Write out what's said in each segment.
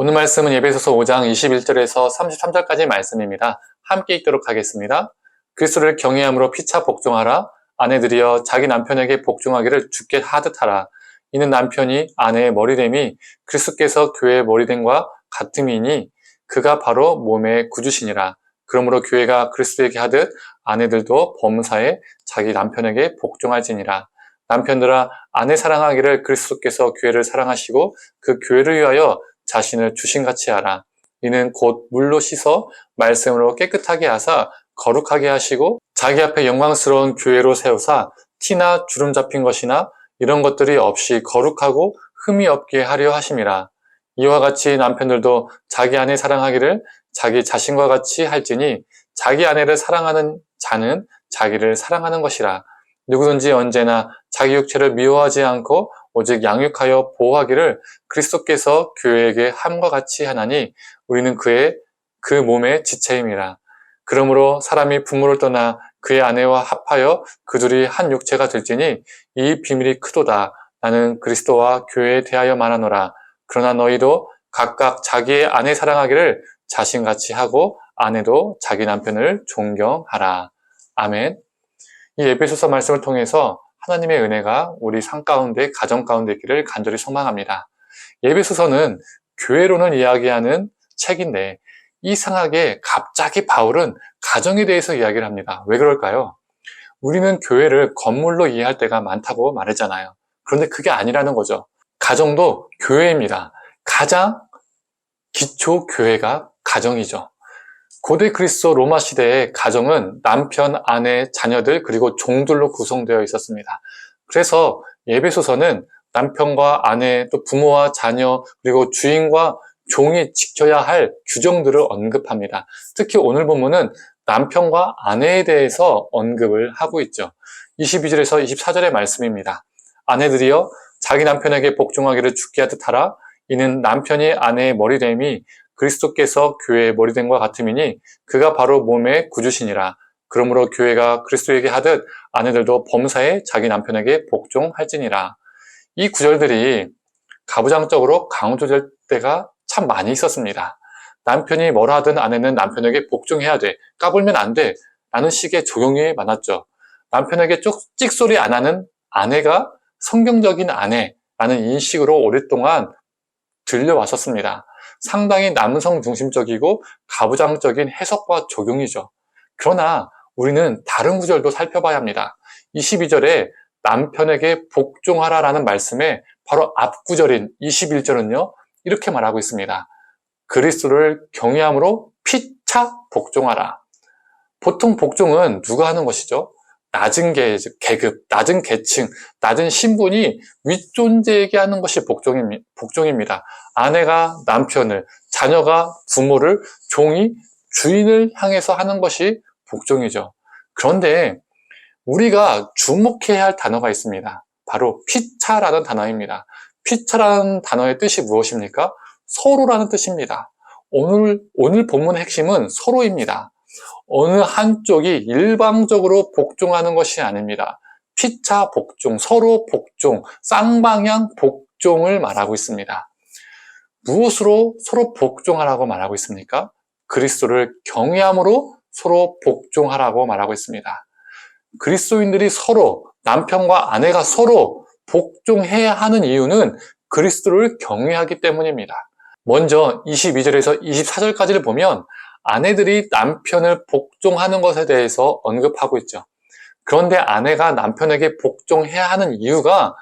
오늘 말씀은 에베소서 5장 21절에서 33절까지의 말씀입니다. 함께 읽도록 하겠습니다. 그리스도를 경외함으로 피차 복종하라. 아내들이여 자기 남편에게 복종하기를 주께 하듯 하라. 이는 남편이 아내의 머리됨이 그리스도께서 교회의 머리됨과 같음이니 그가 바로 몸의 구주시니라. 그러므로 교회가 그리스도에게 하듯 아내들도 범사에 자기 남편에게 복종할지니라. 남편들아 아내 사랑하기를 그리스도께서 교회를 사랑하시고 그 교회를 위하여 자신을 주신같이 하라. 이는 곧 물로 씻어 말씀으로 깨끗하게 하사 거룩하게 하시고 자기 앞에 영광스러운 교회로 세우사 티나 주름 잡힌 것이나 이런 것들이 없이 거룩하고 흠이 없게 하려 하심이라. 이와 같이 남편들도 자기 아내 사랑하기를 자기 자신과 같이 할지니 자기 아내를 사랑하는 자는 자기를 사랑하는 것이라. 누구든지 언제나 자기 육체를 미워하지 않고 오직 양육하여 보호하기를 그리스도께서 교회에게 함과 같이 하나니 우리는 그 몸의 지체임이라. 그러므로 사람이 부모를 떠나 그의 아내와 합하여 그 둘이 한 육체가 될지니 이 비밀이 크도다. 나는 그리스도와 교회에 대하여 말하노라. 그러나 너희도 각각 자기의 아내 사랑하기를 자신같이 하고 아내도 자기 남편을 존경하라. 아멘. 이 에베소서 말씀을 통해서 하나님의 은혜가 우리 삶 가운데, 가정 가운데 있기를 간절히 소망합니다. 에베소서는 교회론을 이야기하는 책인데 이상하게 갑자기 바울은 가정에 대해서 이야기를 합니다. 왜 그럴까요? 우리는 교회를 건물로 이해할 때가 많다고 말했잖아요. 그런데 그게 아니라는 거죠. 가정도 교회입니다. 가장 기초 교회가 가정이죠. 고대 그리스 로마 시대의 가정은 남편, 아내, 자녀들 그리고 종들로 구성되어 있었습니다. 그래서 에베소서는 남편과 아내, 또 부모와 자녀, 그리고 주인과 종이 지켜야 할 규정들을 언급합니다. 특히 오늘 본문은 남편과 아내에 대해서 언급을 하고 있죠. 22절에서 24절의 말씀입니다. 아내들이여 자기 남편에게 복종하기를 주께 하듯 하라. 이는 남편이 아내의 머리됨이 그리스도께서 교회의 머리됨과 같음이니 그가 바로 몸의 구주시니라. 그러므로 교회가 그리스도에게 하듯 아내들도 범사에 자기 남편에게 복종할지니라. 이 구절들이 가부장적으로 강조될 때가 참 많이 있었습니다. 남편이 뭘 하든 아내는 남편에게 복종해야 돼. 까불면 안 돼. 라는 식의 적용이 많았죠. 남편에게 찍소리 안 하는 아내가 성경적인 아내라는 인식으로 오랫동안 들려왔었습니다. 상당히 남성 중심적이고 가부장적인 해석과 적용이죠. 그러나 우리는 다른 구절도 살펴봐야 합니다. 22절에 남편에게 복종하라라는 말씀에 바로 앞 구절인 21절은요. 이렇게 말하고 있습니다. 그리스도를 경외함으로 피차 복종하라. 보통 복종은 누가 하는 것이죠? 낮은 계급, 낮은 계층, 낮은 신분이 윗존재에게 하는 것이 복종입니다. 아내가 남편을, 자녀가 부모를, 종이 주인을 향해서 하는 것이 복종이죠. 그런데 우리가 주목해야 할 단어가 있습니다. 바로 피차라는 단어입니다. 피차라는 단어의 뜻이 무엇입니까? 서로라는 뜻입니다. 오늘 본문의 핵심은 서로입니다. 어느 한쪽이 일방적으로 복종하는 것이 아닙니다. 피차 복종, 서로 복종, 쌍방향 복종을 말하고 있습니다. 무엇으로 서로 복종하라고 말하고 있습니까? 그리스도를 경외함으로 서로 복종하라고 말하고 있습니다. 그리스도인들이 서로, 남편과 아내가 서로 복종해야 하는 이유는 그리스도를 경외하기 때문입니다. 먼저 22절에서 24절까지를 보면 아내들이 남편을 복종하는 것에 대해서 언급하고 있죠. 그런데 아내가 남편에게 복종해야 하는 이유가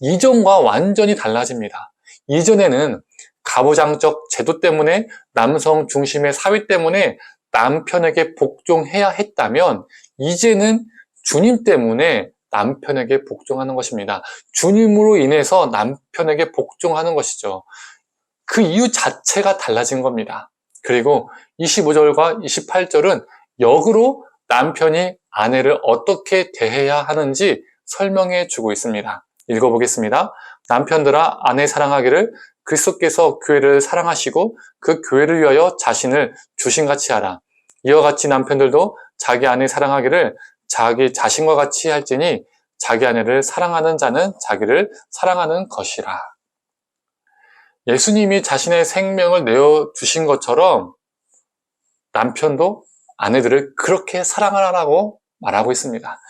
이전과 완전히 달라집니다. 이전에는 가부장적 제도 때문에 남성 중심의 사회 때문에 남편에게 복종해야 했다면 이제는 주님 때문에 남편에게 복종하는 것입니다. 주님으로 인해서 남편에게 복종하는 것이죠. 그 이유 자체가 달라진 겁니다. 그리고 25절과 28절은 역으로 남편이 아내를 어떻게 대해야 하는지 설명해 주고 있습니다. 읽어보겠습니다. 남편들아 아내 사랑하기를 그리스도께서 교회를 사랑하시고 그 교회를 위하여 자신을 주신같이 하라. 이와 같이 남편들도 자기 아내 사랑하기를 자기 자신과 같이 할지니 자기 아내를 사랑하는 자는 자기를 사랑하는 것이라. 예수님이 자신의 생명을 내어주신 것처럼 남편도 아내들을 그렇게 사랑하라고 말하고 있습니다.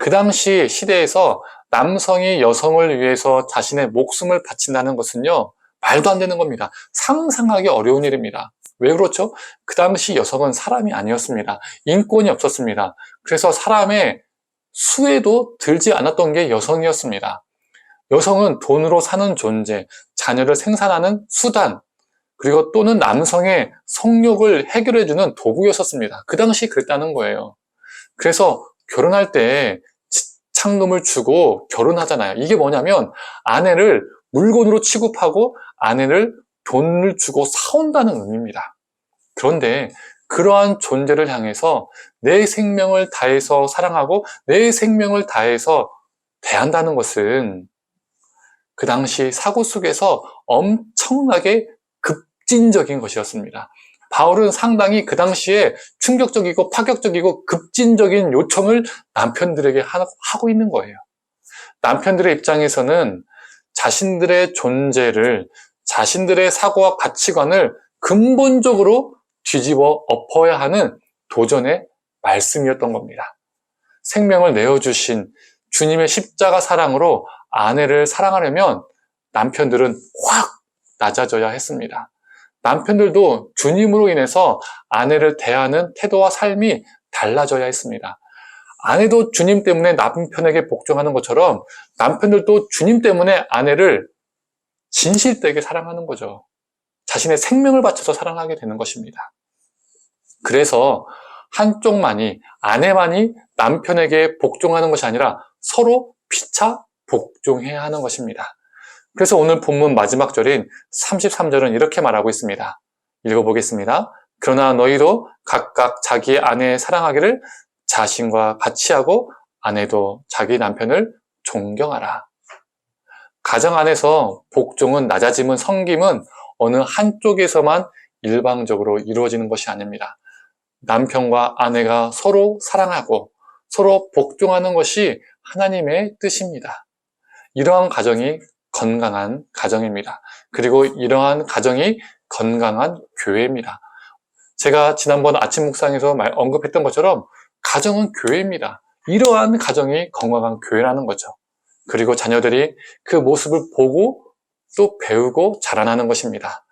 그 당시 시대에서 남성이 여성을 위해서 자신의 목숨을 바친다는 것은요, 말도 안 되는 겁니다. 상상하기 어려운 일입니다. 왜 그렇죠? 그 당시 여성은 사람이 아니었습니다. 인권이 없었습니다. 그래서 사람의 수에도 들지 않았던 게 여성이었습니다. 여성은 돈으로 사는 존재, 자녀를 생산하는 수단, 그리고 또는 남성의 성욕을 해결해주는 도구였었습니다. 그 당시 그랬다는 거예요. 그래서 결혼할 때 상금을 주고 결혼하잖아요. 이게 뭐냐면 아내를 물건으로 취급하고 아내를 돈을 주고 사온다는 의미입니다. 그런데 그러한 존재를 향해서 내 생명을 다해서 사랑하고 내 생명을 다해서 대한다는 것은 그 당시 사고 속에서 엄청나게 급진적인 것이었습니다. 바울은 상당히 그 당시에 충격적이고 파격적이고 급진적인 요청을 남편들에게 하고 있는 거예요. 남편들의 입장에서는 자신들의 존재를, 자신들의 사고와 가치관을 근본적으로 뒤집어 엎어야 하는 도전의 말씀이었던 겁니다. 생명을 내어주신 주님의 십자가 사랑으로 아내를 사랑하려면 남편들은 확 낮아져야 했습니다. 남편들도 주님으로 인해서 아내를 대하는 태도와 삶이 달라져야 했습니다. 아내도 주님 때문에 남편에게 복종하는 것처럼 남편들도 주님 때문에 아내를 진실되게 사랑하는 거죠. 자신의 생명을 바쳐서 사랑하게 되는 것입니다. 그래서 한쪽만이, 아내만이 남편에게 복종하는 것이 아니라 서로 피차 복종해야 하는 것입니다. 그래서 오늘 본문 마지막 절인 33절은 이렇게 말하고 있습니다. 읽어보겠습니다. 그러나 너희도 각각 자기 아내 사랑하기를 자신과 같이 하고 아내도 자기 남편을 존경하라. 가정 안에서 복종은, 낮아짐은, 섬김은 어느 한쪽에서만 일방적으로 이루어지는 것이 아닙니다. 남편과 아내가 서로 사랑하고 서로 복종하는 것이 하나님의 뜻입니다. 이러한 가정이 건강한 가정입니다. 그리고 이러한 가정이 건강한 교회입니다. 제가 지난번 아침 묵상에서 언급했던 것처럼 가정은 교회입니다. 이러한 가정이 건강한 교회라는 거죠. 그리고 자녀들이 그 모습을 보고 또 배우고 자라나는 것입니다.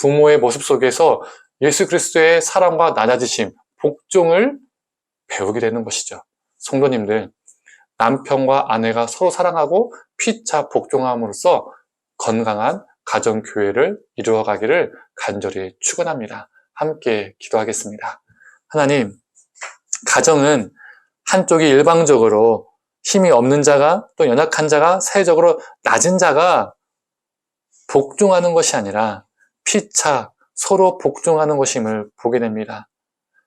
부모의 모습 속에서 예수 그리스도의 사랑과 낮아지심, 복종을 배우게 되는 것이죠. 성도님들, 남편과 아내가 서로 사랑하고 피차 복종함으로써 건강한 가정교회를 이루어가기를 간절히 축원합니다. 함께 기도하겠습니다. 하나님, 가정은 한쪽이 일방적으로 힘이 없는 자가, 또 연약한 자가, 사회적으로 낮은 자가 복종하는 것이 아니라 피차 서로 복종하는 것임을 보게 됩니다.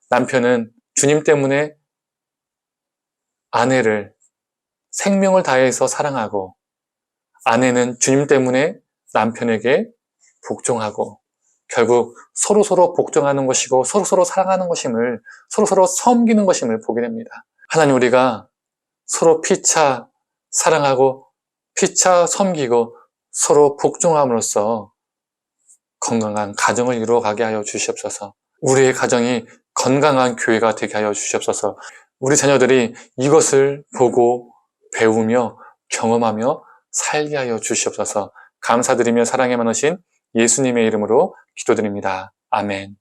남편은 주님 때문에 아내를 생명을 다해서 사랑하고, 아내는 주님 때문에 남편에게 복종하고, 결국 서로서로 복종하는 것이고 서로서로 사랑하는 것임을, 서로서로 섬기는 것임을 보게 됩니다. 하나님, 우리가 서로 피차 사랑하고 피차 섬기고 서로 복종함으로써 건강한 가정을 이루어가게 하여 주시옵소서. 우리의 가정이 건강한 교회가 되게 하여 주시옵소서. 우리 자녀들이 이것을 보고 배우며 경험하며 살게 하여 주시옵소서. 감사드리며 사랑에 많으신 예수님의 이름으로 기도드립니다. 아멘.